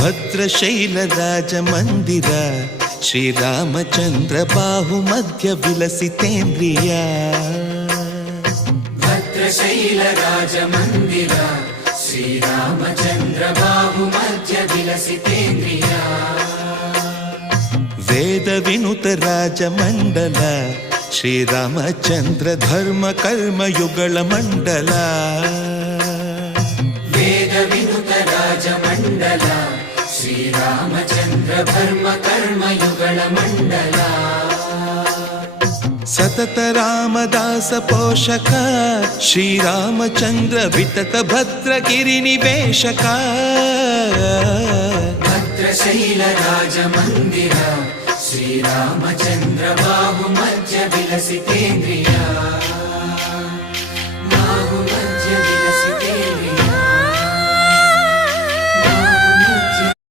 ಭದ್ರಶೈಲ ರಾಜ ಮಂದಿರ ಶ್ರೀರಾಮಚಂದ್ರ ಬಾಹು ಮಧ್ಯ ವಿಲಸಿತೇಂದ್ರಿಯ. ಭದ್ರಶೈಲ ರಾಜ ಮಂದಿರ ಶ್ರೀರಾಮಚಂದ್ರ ಬಾಹು ಮಧ್ಯ ವಿಲಸಿತೇಂದ್ರಿಯ. ವೇದ ವಿನುತ ರಾಜ ಮಂಡಲ ಶ್ರೀರಾಮಚಂದ್ರ ಧರ್ಮ ಕರ್ಮಯುಗಳ ಮಂಡಲ. ವೇದ ವಿನುತ ರಾಜ ಮಂಡಲ ಶ್ರೀರಾಮಚಂದ್ರ ಧರ್ಮ ಕರ್ಮಯುಗಳ ಮಂಡಲ. ಸತತ ರಾಮದಾಸ ಪೋಷಕ ಶ್ರೀರಾಮಚಂದ್ರ ವಿತತ ಭದ್ರಗಿರಿ ನಿವೇಶಕ. ಭದ್ರಶೈಲ ರಾಜ ಮಂದಿರ ಶ್ರೀರಾಮಚಂದ್ರ ಬಾಹು ಮಧ್ಯ ವಿಲಸಿತೇಂದ್ರಿಯ. ಬಾಹು ಮಧ್ಯ ವಿಲಸಿತೇಂದ್ರಿಯ.